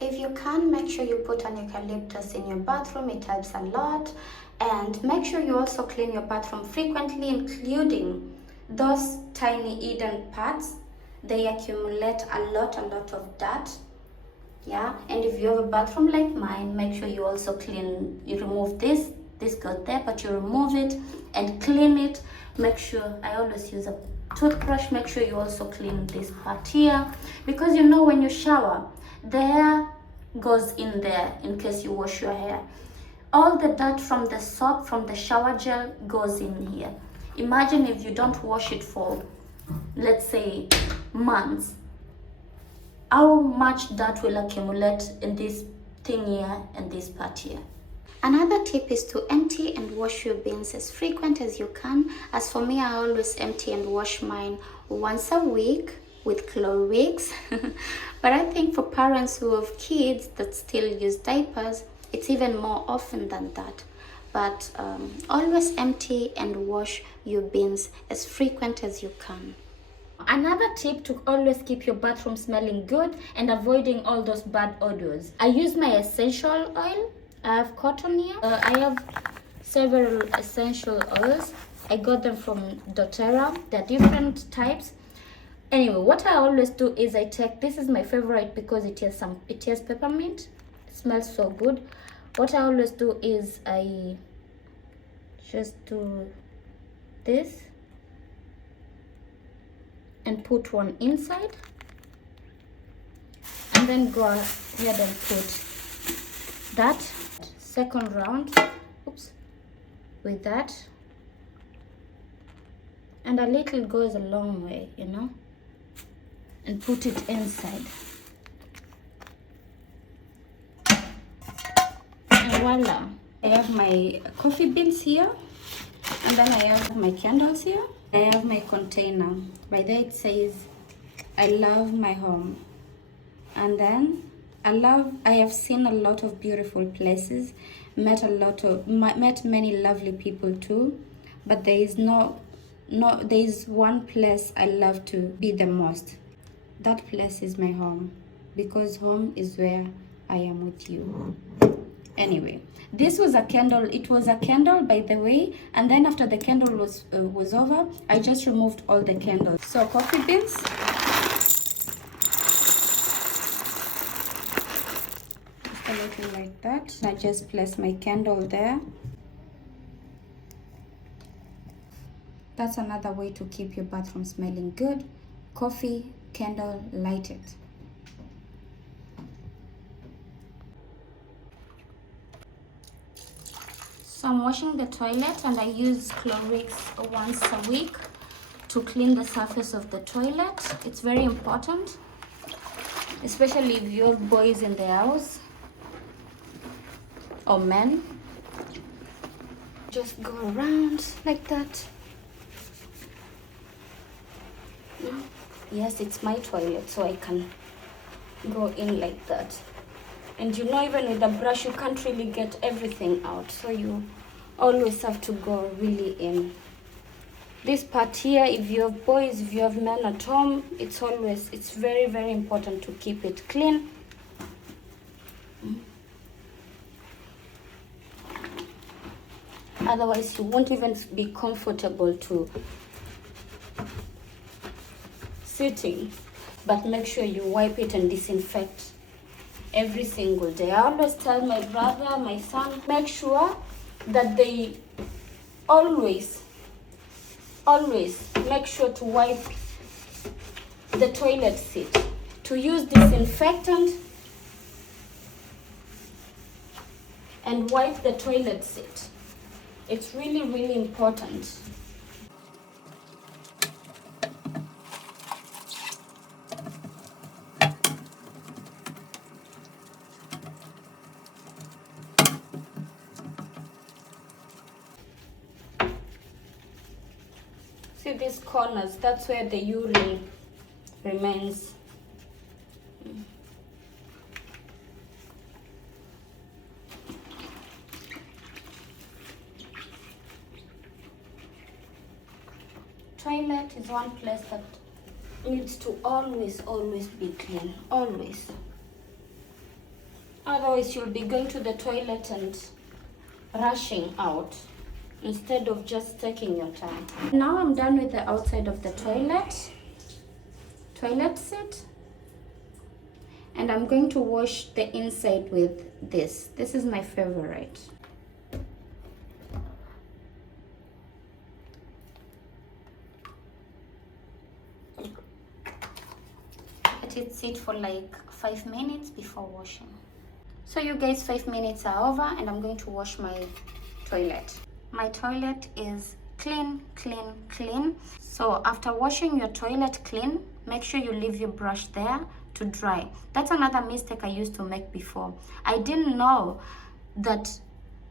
If you can, make sure you put an eucalyptus in your bathroom. It helps a lot. And make sure you also clean your bathroom frequently, including those tiny hidden parts. They accumulate a lot of dirt. Yeah, and if you have a bathroom like mine, make sure you also clean, you remove this goes there, but you remove it and clean it. Make sure, I always use a toothbrush. Make sure you also clean this part here, because you know when you shower, the hair goes in there in case you wash your hair. All the dirt from the soap, from the shower gel goes in here. Imagine if you don't wash it for, let's say, months, how much dirt will accumulate in this thing here and this part here. Another tip is to empty and wash your bins as frequent as you can. As for me, I always empty and wash mine once a week with Clorox. But I think for parents who have kids that still use diapers, it's even more often than that. But always empty and wash your bins as frequent as you can. Another tip to always keep your bathroom smelling good and avoiding all those bad odors. I use my essential oil. I have cotton here. I have several essential oils. I got them from doTERRA. They're different types. Anyway, what I always do is I take, this is my favorite because it has peppermint. It smells so good. What I always do is I just do this and put one inside, and then go ahead and put that second round, with that, and a little goes a long way, you know, and put it inside, and voila. I have my coffee beans here, and then I have my candles here. I have my container. By there it says, I love my home. And then I have seen a lot of beautiful places, met many lovely people too, but there is one place I love to be the most. That place is my home, because home is where I am with you. Anyway, this was a candle. It was a candle, by the way, and then after the candle was over, I just removed all the candles. So coffee beans, just a little like that. I just place my candle there. That's another way to keep your bathroom smelling good. Coffee, candle, light it. So I'm washing the toilet, and I use Clorox once a week to clean the surface of the toilet. It's very important, especially if you have boys in the house or men. Just go around like that. Yes, it's my toilet, so I can go in like that. And you know, even with a brush, you can't really get everything out. So you always have to go really in. This part here, if you have boys, if you have men at home, it's very, very important to keep it clean. Otherwise, you won't even be comfortable to sitting. But make sure you wipe it and disinfect every single day. I always tell my brother, my son, make sure that they always make sure to wipe the toilet seat, to use disinfectant and wipe the toilet seat. It's really, really important. See these corners, that's where the urine remains. Toilet is one place that needs to always be clean, always. Otherwise, you'll be going to the toilet and rushing out instead of just taking your time. Now I'm done with the outside of the toilet seat, and I'm going to wash the inside with this. This is my favorite. Let it sit for like 5 minutes before washing. So you guys, 5 minutes are over and I'm going to wash my toilet. My toilet is clean, clean, clean. So after washing your toilet clean, make sure you leave your brush there to dry. That's another mistake I used to make before. I didn't know that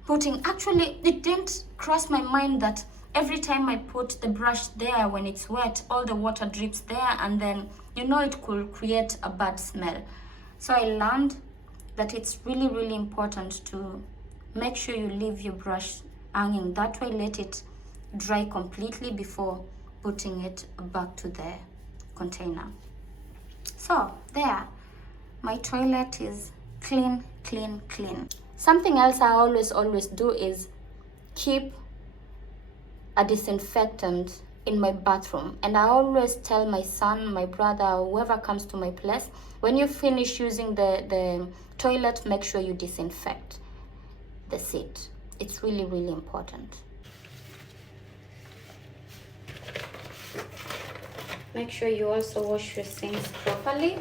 it didn't cross my mind that every time I put the brush there when it's wet, all the water drips there, and then it could create a bad smell. So I learned that it's really, really important to make sure you leave your brush hanging. That way, let it dry completely before putting it back to the container. So there, my toilet is clean, clean, clean. Something else I always do is keep a disinfectant in my bathroom, and I always tell my son, my brother, whoever comes to my place, when you finish using the toilet, make sure you disinfect the seat. It's really, really important. Make sure you also wash your sinks properly.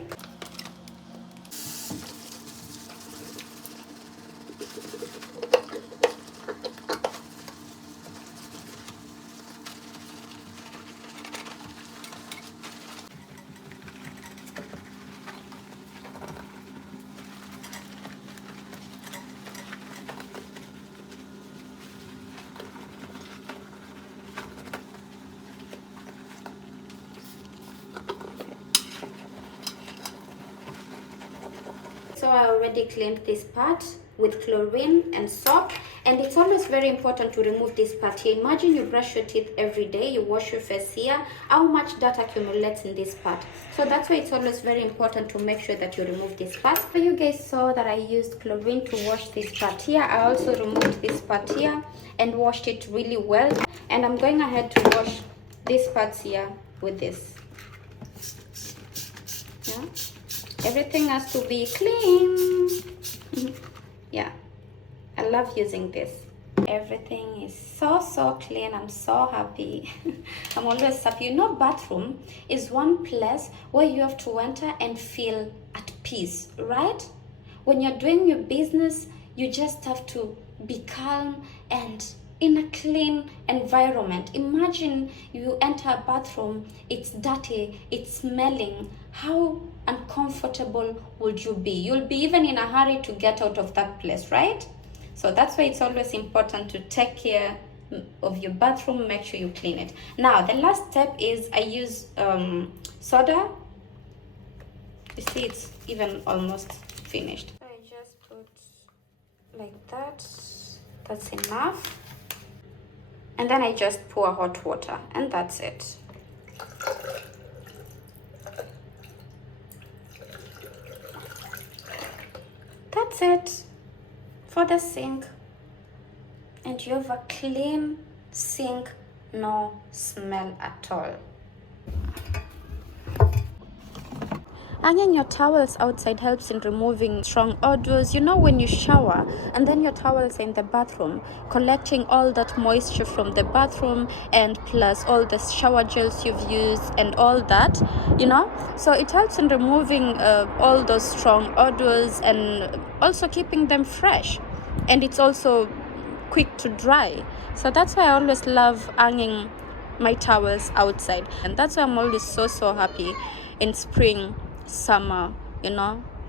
So I already cleaned this part with chlorine and soap, and it's always very important to remove this part here. Imagine you brush your teeth every day, you wash your face here, how much dirt accumulates in this part. So that's why it's always very important to make sure that you remove this part. So you guys saw that I used chlorine to wash this part here. I also removed this part here and washed it really well, and I'm going ahead to wash this part here with this. Yeah. Everything has to be clean. Yeah, I love using this. Everything is so clean. I'm so happy. I'm always happy. Bathroom is one place where you have to enter and feel at peace, right? When you're doing your business, you just have to be calm and in a clean environment. Imagine you enter a bathroom, it's dirty, it's smelling. How uncomfortable would you be? You'll be even in a hurry to get out of that place, right? So that's why it's always important to take care of your bathroom. Make sure you clean it. Now the last step is I use soda. You see, it's even almost finished. I just put like that. That's enough. And then I just pour hot water, and that's it. That's it for the sink. And you have a clean sink, no smell at all. Hanging your towels outside helps in removing strong odors. When you shower and then your towels are in the bathroom, collecting all that moisture from the bathroom and plus all the shower gels you've used and all that, So it helps in removing all those strong odors and also keeping them fresh. And it's also quick to dry. So that's why I always love hanging my towels outside. And that's why I'm always so happy in spring, summer,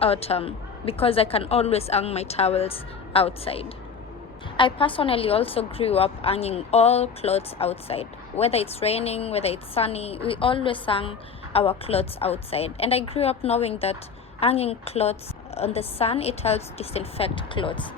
autumn, because I can always hang my towels outside. I personally also grew up hanging all clothes outside. Whether it's raining, whether it's sunny, we always hang our clothes outside. And I grew up knowing that hanging clothes on the sun, it helps disinfect clothes.